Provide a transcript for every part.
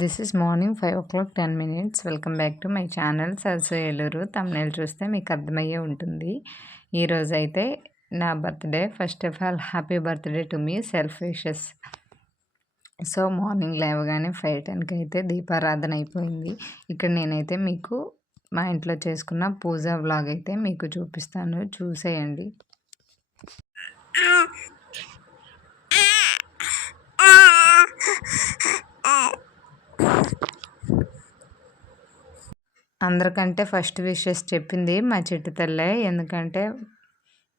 This is morning 5:10. Welcome back to my channel Sarasu Eluru. Thumbnail చూస్తే మీకు అర్థమయ్యే ఉంటుంది. ఈరోజైతే నా birthday. First of all happy birthday to me self wishes. So morning లేవగానే 5:10కి అయితే దీపారాధన అయిపోయింది. ఇక్కడ నేనైతే మీకు మా ఇంట్లో చేసుకున్న పూజ వ్లాగ్ అయితే మీకు చూపిస్తాను, చూసేయండి. అందరికంటే ఫస్ట్ విషెస్ చెప్పింది మా చెట్టు తల్లే, ఎందుకంటే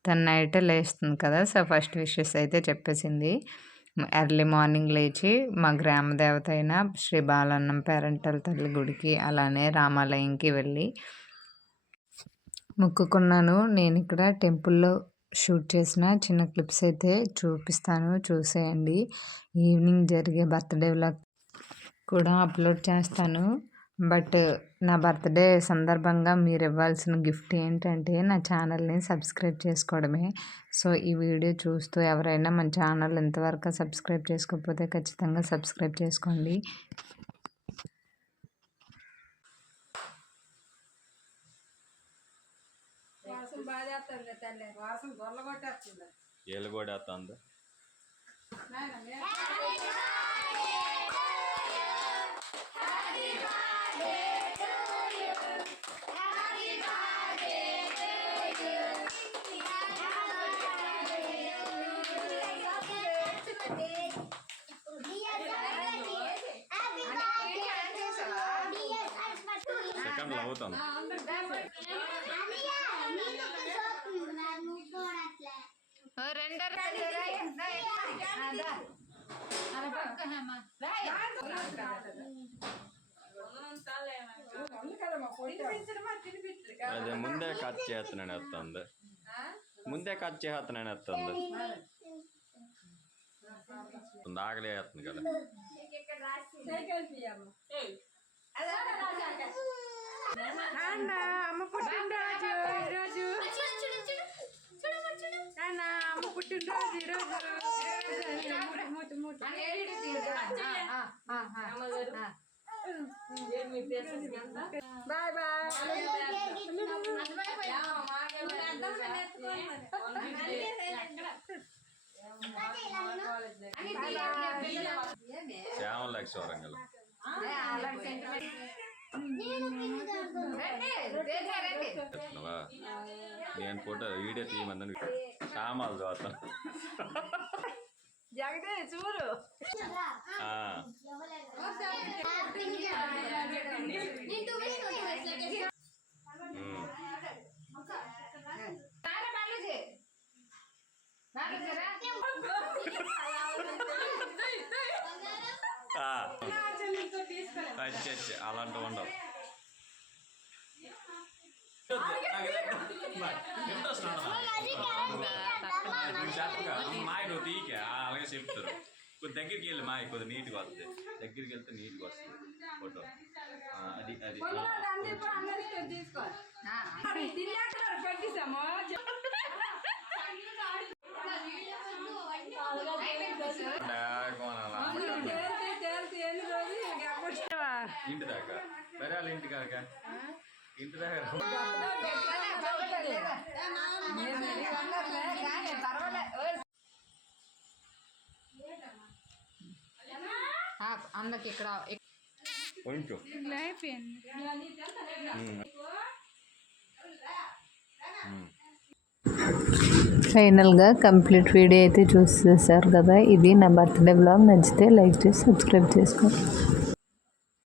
తన నైట్ లేస్తుంది కదా. సో ఫస్ట్ విషెస్ అయితే చెప్పేసింది. ఎర్లీ మార్నింగ్ లేచి మా గ్రామ దేవత అయిన శ్రీ బాలన్నం పేరెంటల్ తల్లి గుడికి, అలానే రామాలయంకి వెళ్ళి మొక్కుకున్నాను. నేను ఇక్కడ టెంపుల్లో షూట్ చేసిన చిన్న క్లిప్స్ అయితే చూపిస్తాను, చూసేయండి. ఈవినింగ్ జరిగే బర్త్డే వ్లాగ్ కూడా అప్లోడ్ చేస్తాను. బట్ నా బర్త్డే సందర్భంగా మీరు ఇవ్వాల్సిన గిఫ్ట్ ఏంటంటే నా ఛానల్ని సబ్స్క్రైబ్ చేసుకోవడమే. సో ఈ వీడియో చూస్తూ ఎవరైనా మన ఛానల్ ఇంతవరకు సబ్స్క్రైబ్ చేసుకోకపోతే ఖచ్చితంగా సబ్స్క్రైబ్ చేసుకోండి. అదే ముందే కట్ చేస్తున్నాను వస్తుంది, ముందే కట్ చేస్తున్నాను వస్తుంది, ఆకలి వేస్తుంది కదా. అమ్మ పుట్టినరోజు ఈరోజు, అమ్మ పుట్టినరోజు ఈరోజు. Bye bye. శ్యామలక్ష్మి వరంగల్. నేను ఫోటో వీడియో తీయమని సామాలు చూస్తాను. జగదే చూడు. అలాంటి ఉండవు. మాయ నువ్వు తీక అలాగే చెప్తారు. కొద్ది దగ్గరికి వెళ్ళి మాయ కొద్ది నీట్గా వస్తుంది. దగ్గరికి వెళ్తే నీట్గా వస్తుంది ఫోటో. అది అది ఇంటి దాకా బరాలు ఇంటి కాక ఇంటి దగ్గర అందరికి ఇక్కడ కొంచెం ఫైనల్గా కంప్లీట్ వీడియో అయితే చూసేసారు కదా. ఇది నా బర్త్డే బ్లాగ్. నచ్చితే లైక్ చేసి సబ్స్క్రైబ్ చేసుకోండి.